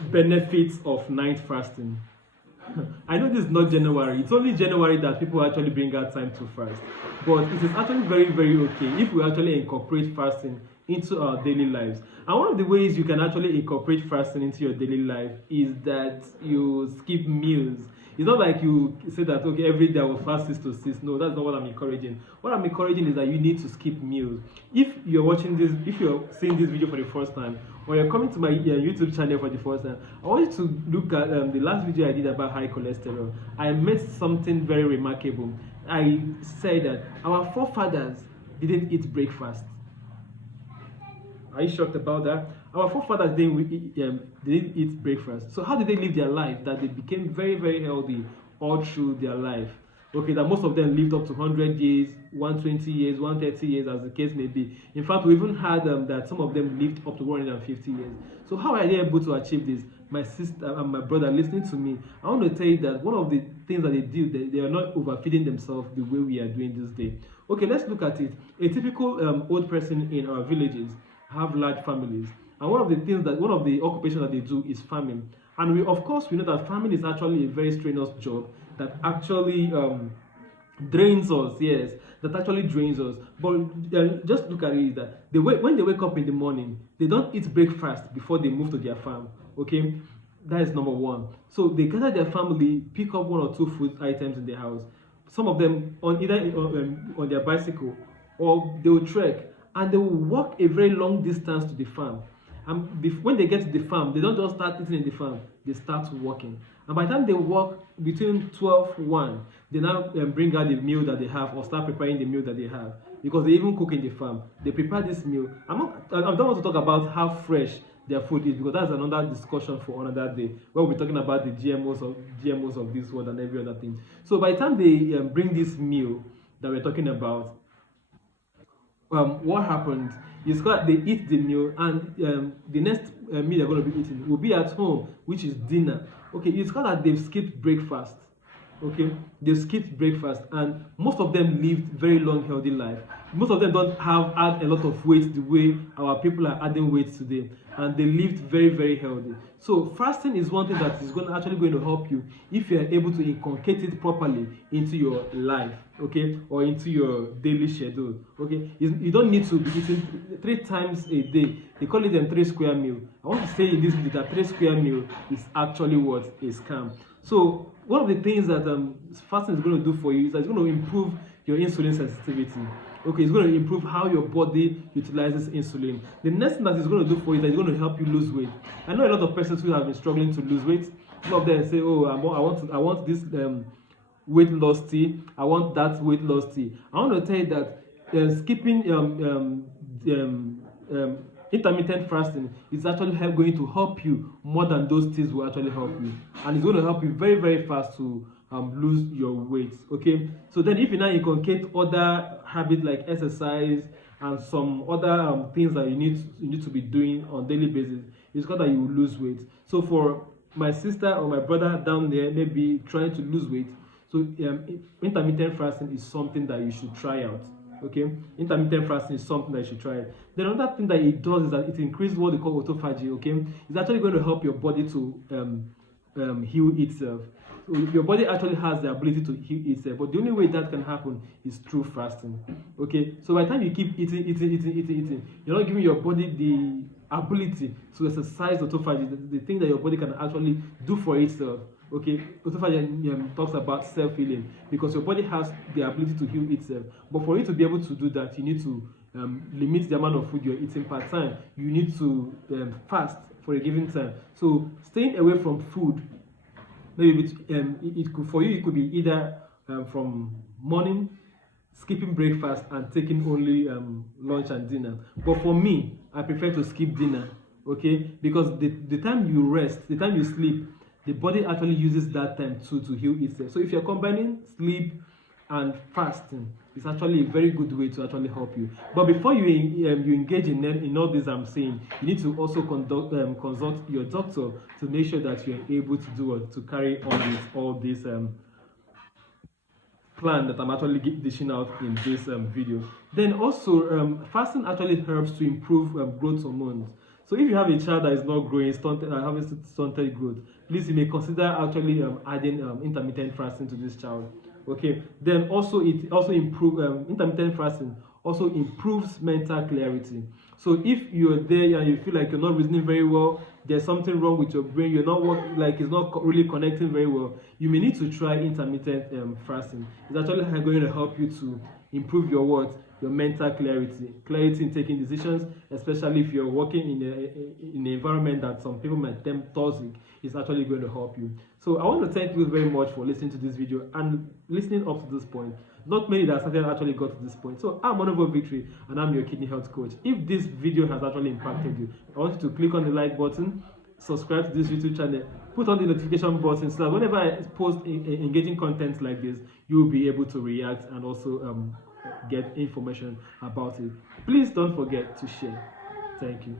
Benefits of night fasting. I know this is not January. It's only January that people actually bring out time to fast. But it is actually very, very okay if we actually incorporate fasting into our daily lives. And one of the ways you can actually incorporate fasting into your daily life is that you skip meals. It's not like you say that, okay, every day I will fast 6 to 6. No, that's not what I'm encouraging. What I'm encouraging is that you need to skip meals. If you're watching this, if you're seeing this video for the first time, or you're coming to my YouTube channel for the first time, I want you to look at the last video I did about high cholesterol. I made something very remarkable. I said that our forefathers didn't eat breakfast. Are you shocked about that? Our forefathers didn't eat breakfast. So how did they live their life that they became very, very healthy all through their life? Okay, that most of them lived up to 100 years, 120 years, 130 years, as the case may be. In fact, we even had that some of them lived up to 150 years. So how are they able to achieve this? My sister and my brother listening to me, I want to tell you that one of the things that they do, they are not overfeeding themselves the way we are doing this day. Okay, let's look at it. A typical old person in our villages have large families, and one of the occupations that they do is farming. And we, of course, we know that farming is actually a very strenuous job that actually drains us. Yes, that actually drains us. But just look at it, is that when they wake up in the morning, they don't eat breakfast before they move to their farm. Okay, that is number one. So they gather their family, pick up one or two food items in the house, some of them on either on their bicycle, or they will trek, and they will walk a very long distance to the farm. And when they get to the farm, they don't just start eating in the farm, they start walking. And by the time they walk between 12 1, they now bring out the meal that they have, or start preparing the meal that they have, because they even cook in the farm. They prepare this meal. I don't want to talk about how fresh their food is, because that's another discussion for another day, where we'll be talking about the GMOs of this world and every other thing. So by the time they bring this meal that we're talking about, what happened is that they eat the meal, and the next meal they're going to be eating will be at home, which is dinner. Okay, it's called that they've skipped breakfast. Okay, they skipped breakfast, and most of them lived very long healthy life. Most of them don't have add a lot of weight the way our people are adding weight today, and they lived very, very healthy. So fasting is one thing that is actually going to help you if you are able to inculcate it properly into your life, okay, or into your daily schedule. Okay, you don't need to be eating 3 times a day. They call it a 3 square meal. I want to say in this video that 3 square meal is actually what a scam. So one of the things that fasting is going to do for you is that it's going to improve your insulin sensitivity. Okay, it's going to improve how your body utilizes insulin. The next thing that it's going to do for you is that it's going to help you lose weight. I know a lot of persons who have been struggling to lose weight. Some of them say, "Oh, I want this weight loss tea. I want that weight loss tea." I want to tell you that skipping intermittent fasting is actually going to help you more than those teas will actually help you, and it's going to help you very, very fast to lose your weight. Okay, so then if you now inculcate other habits like exercise and some other things that you need to be doing on daily basis, it's called that you will lose weight. So for my sister or my brother down there, maybe trying to lose weight, so intermittent fasting is something that you should try out. Okay, intermittent fasting is something that you should try. Then another thing that it does is that it increases what they call autophagy. Okay, it's actually going to help your body to heal itself. So your body actually has the ability to heal itself, but the only way that can happen is through fasting. Okay, so by the time you keep eating, you're not giving your body the ability to exercise autophagy, the thing that your body can actually do for itself. Okay, autophagy talks about self-healing, because your body has the ability to heal itself, but for you to be able to do that, you need to limit the amount of food you're eating per time. You need to fast for a given time. So staying away from food, maybe it could, for you, it could be either from morning, skipping breakfast and taking only lunch and dinner. But for me, I prefer to skip dinner. Okay, because the time you rest, the time you sleep, the body actually uses that time to heal itself. So if you're combining sleep and fasting, it's actually a very good way to actually help you. But before you engage in all this I'm saying, you need to also consult your doctor to make sure that you're able to do it, to carry on with all this plan that I'm actually dishing out in this video. Then also, fasting actually helps to improve growth hormones. So if you have a child that is not growing, stunted, having stunted growth, please you may consider actually adding intermittent fasting to this child. Okay. Then also it also improve intermittent fasting also improves mental clarity. So if you're there and you feel like you're not reasoning very well, there's something wrong with your brain, you're not like it's not really connecting very well, you may need to try intermittent fasting. It's actually going to help you to improve your what? Your mental clarity in taking decisions, especially if you're working in an environment that some people might term toxic. Is actually going to help you. So I want to thank you very much for listening to this video and listening up to this point. Not many that actually got to this point. So I'm Honorable Victory and I'm your kidney health coach. If this video has actually impacted you, I want you to click on the like button, subscribe to this YouTube channel, put on the notification button so that whenever I post engaging content like this, you will be able to react and also get information about it. Please don't forget to share. Thank you.